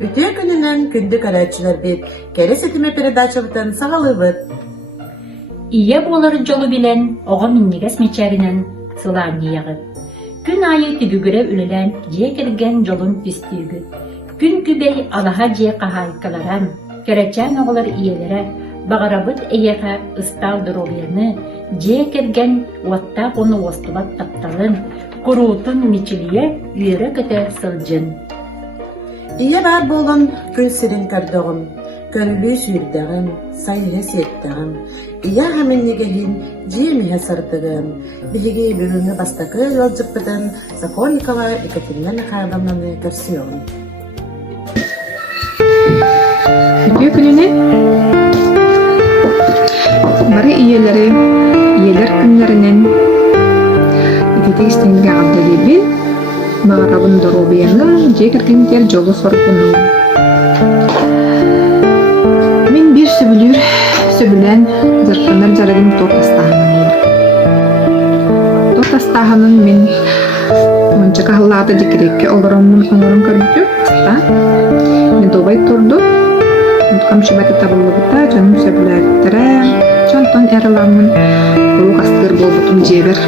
Ütüye gününün kündük araçlar bit. Kere setime передачабытын сағалыбыт. Ие болар жолу билен, оға миннегес мечәрінен сылан дейяғы. Күн айы түбігірі үлілен, же керген жолун түстүйгі. Күн күбей алаға же қағайкаларан, керечен оғылар иелері, бағарабыт эйеға ыстал дұролыяны, же керген уатта қоны остубат тапталын, құруутын мечілие үйері көті сылжын. Ие бар болын күн сирин кардығым, көрілі сүйірдіғым, сайығы сеттіғым. Ие ғамыннегехин жиеміге сардығым, бігеге бүгінгі бастақы жолжықпыдын Сокольникова Екатерина Михайловнаны көрсіyon. Ütüye gününe bari iyeler günlerinin итите истенге абдалиби бағарабын дұрубияны жекіргендер жолу сорбуну. Мен бир сөбілен зырқыныр жарыдың тортастағанын мен онча қағылады жекерекке олырымын көрді қыста. Мен добай тұрды. Камшыбаты табылыбыта жаным сөбіләттірі. Чонтон әріламын бұл қастыр болбутум жебер.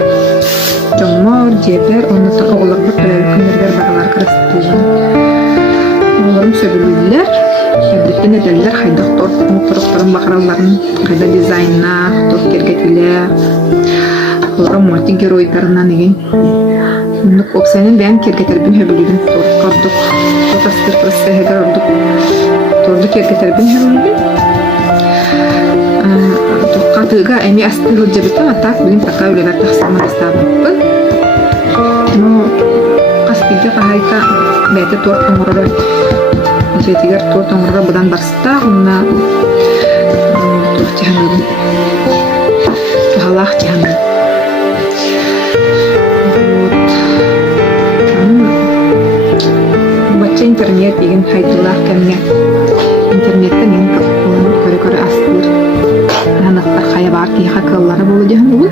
Жомор, жебер, оннотон оғылар бір күнлердер бағалар кірістілген. Оғыларым сөбілілер, әбдеттен әдәлдер хайдақ тұрықтырын бақыраларын қайда дизайнна, торт кергетілі. Оғыларым морти геройдарынан еген. Мұндық опсайнын бән кергетербін хөбілігін торт қардық. Тотастыр просығығар ордық. Торды кергетербін хөбілігін. Тыга эми астырыл жебеттен атак билин така үлелер тахсырма тастабыппын. Но каспиде кахайта бәте торт оңыры жетигер торт оңыры бұдан барсыта онна торт жаханырын халах жаханыр. Бача интернет деген хайдылар кәмге интернеттен ең көрі астыр анықтар қая бар кейқа кыллары болу жағын бұл.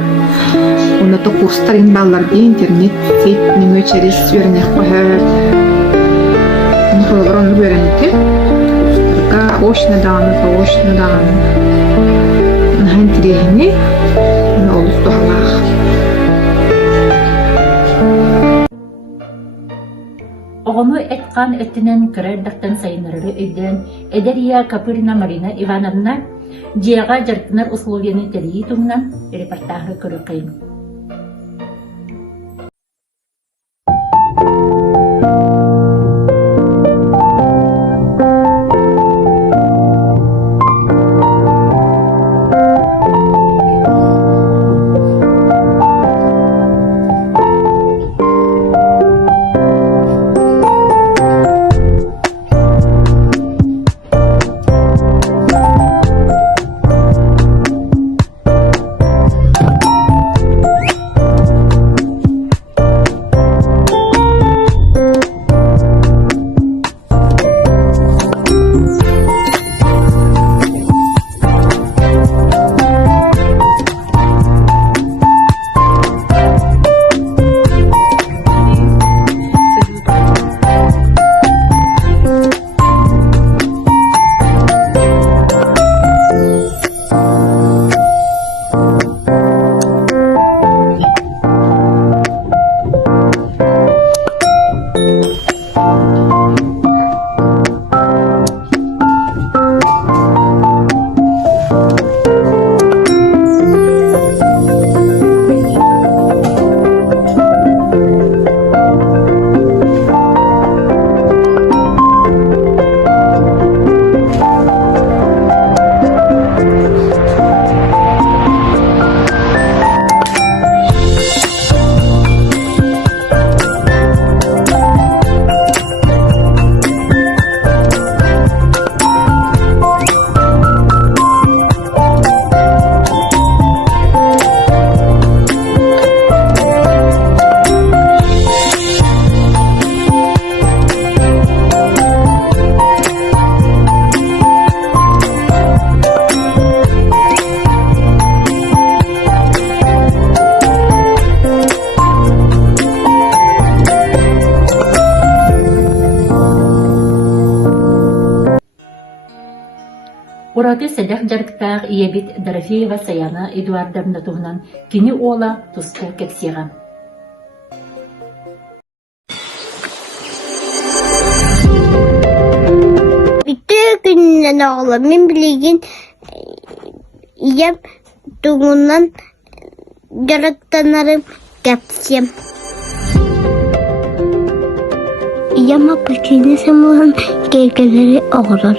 Онда курстар ен балларды интернет сет немө через өрінек қойыр. Қылыбыр оны өрінекте. Курстарға ошны дағаны. Нұхан тірегіне олыс тұғалақ. Оғыны әтқан өттінен көрердақтан сайыныры өйден Эдерия Капырина Марина Ивановна жияға жартынар условияны тәрейі тұңынан репортажы көрі қайын. Ураты сәдәк жарыктаах иебит Дорофеева Саяна Эдуардовна туһунан кини уола тусту кепсиға. Bütün günler oğlumun bilgin yapduğundan yaraktanlarım kapsam. Yama püskünü samulan gergeleri olur.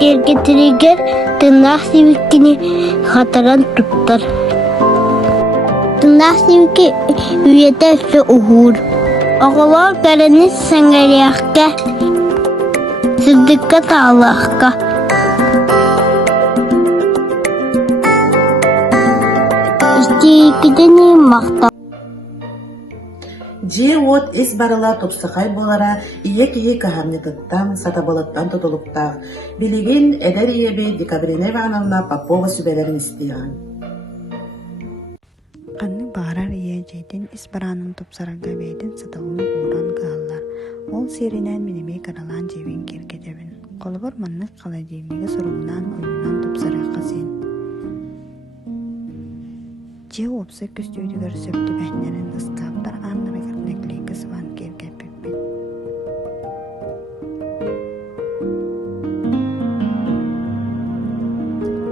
Gergetiriger tırnak sivikini hataran tutar. Tırnak siviki üyete su uhur. Oğlar karını sangalyakka Sıddıkka Allah'ka. İstikideni makta. Дьиэ уот ис барыла тупсахай болара ие-кие каһарньытыттан, сатабылыттан тутулуктаах. Билигин эдер иеби Декабрина Ивановна Попова сүбэлэрин истиэҕин. Qanny barar iýejeýdin isbaranyn tupsaranga beýdin satawyn uğran kaallar. Ol sirinen minimi karalan jebin kergedebin. Golbor mannyk kalajymygy surugunan oyunan tupsaraka sen. Je opsa küstüýdüger söpdi bähnerin ıskaptar anlara gernekli kısvan kergepipin.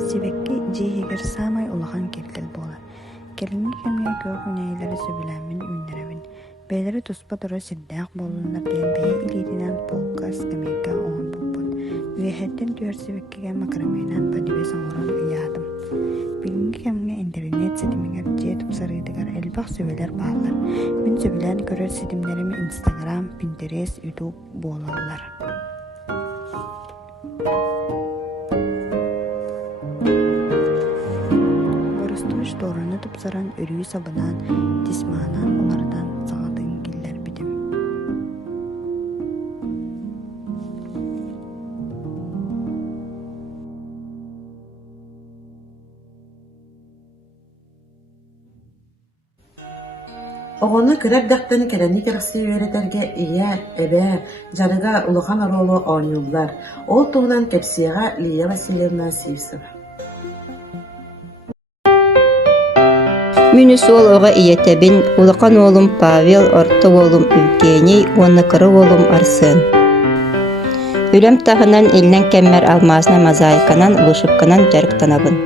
Sibekki jehiger samay ulahan kergel bolar. Kelingi kemge kökün eýleri söbilenmin ünlerebin. Beýleri tuspa dura siddäk bolunlar diýen beýi ilidinen polkas emeka oňun bupun. Üýehetden tüýersibekkiге makramynan padibe soňoran ýadym. Bilingi kemge internet setimiňer je tupsarydygar elbaq söbeler balar. Min söbilen görer setimlerimi Instagram, Pinterest, YouTube bolarlar. Doğranı tupsaran örüyü sabınan, dismanan olardan sağadın giller bidim. Оҕону кырардахтан кэлэни кэрхси үөрэтерге ийэ, эбээ, жарыга улахан оролу ооньуллар. Ол туһунан кепсиэҕэ Лия Васильевна Сивсова. Мүнүс ол оға иетебин, улақан олым Павел, орто олым Евгений, онныкыры олым Арсен. Үлем тағынан илнен кеммер алмасына мозаиканан, вышыпканан жарыктанабын.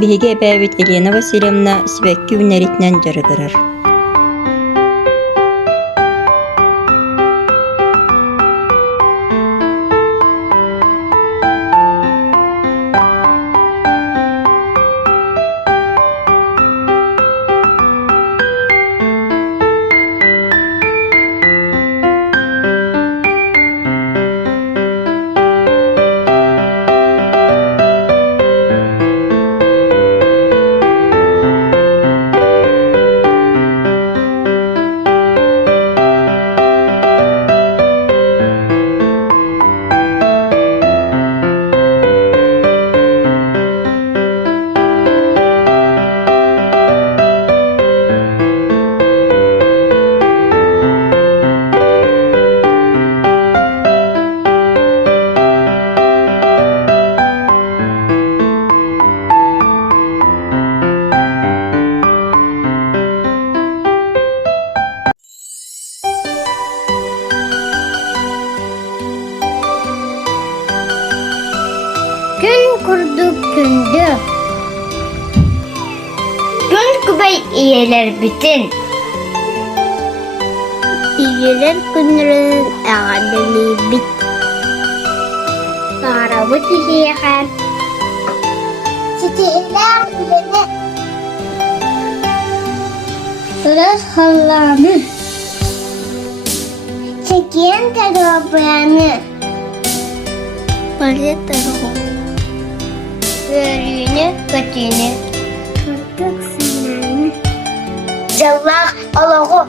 Биһиги эбээбит Елена Васильевна сибекки үнэритинэн жарыгырар. Kündü. Gün kübey iyiler bütün. İyiler günlerin ağabeyliği bit. Arabı tüheyken. Çiçekler bilene. Biraz hallanı. Çekiyen tarafını. Parça tarafı. Bölüğünü, kötüğünü. Tuttuk sınırını. Callak Allah'u.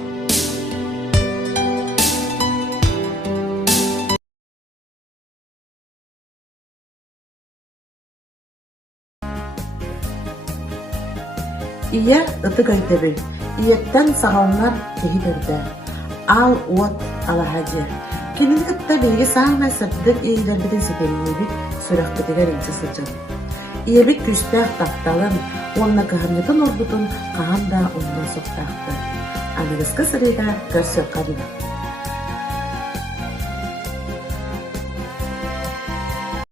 Ия ыты гайдабын. Ияттан сагалнар кеһи бердэ. Ал уот алахаджы. Кинилгытта биги саамай сырдык иилербитин сипелиебит сүрөхкетигер инчи сычын. Иебит күстэх тапталын, онна кыһамнытын орбутун каһан да онна соқтақты. Анырыскы сырыйга көрсөк кабина.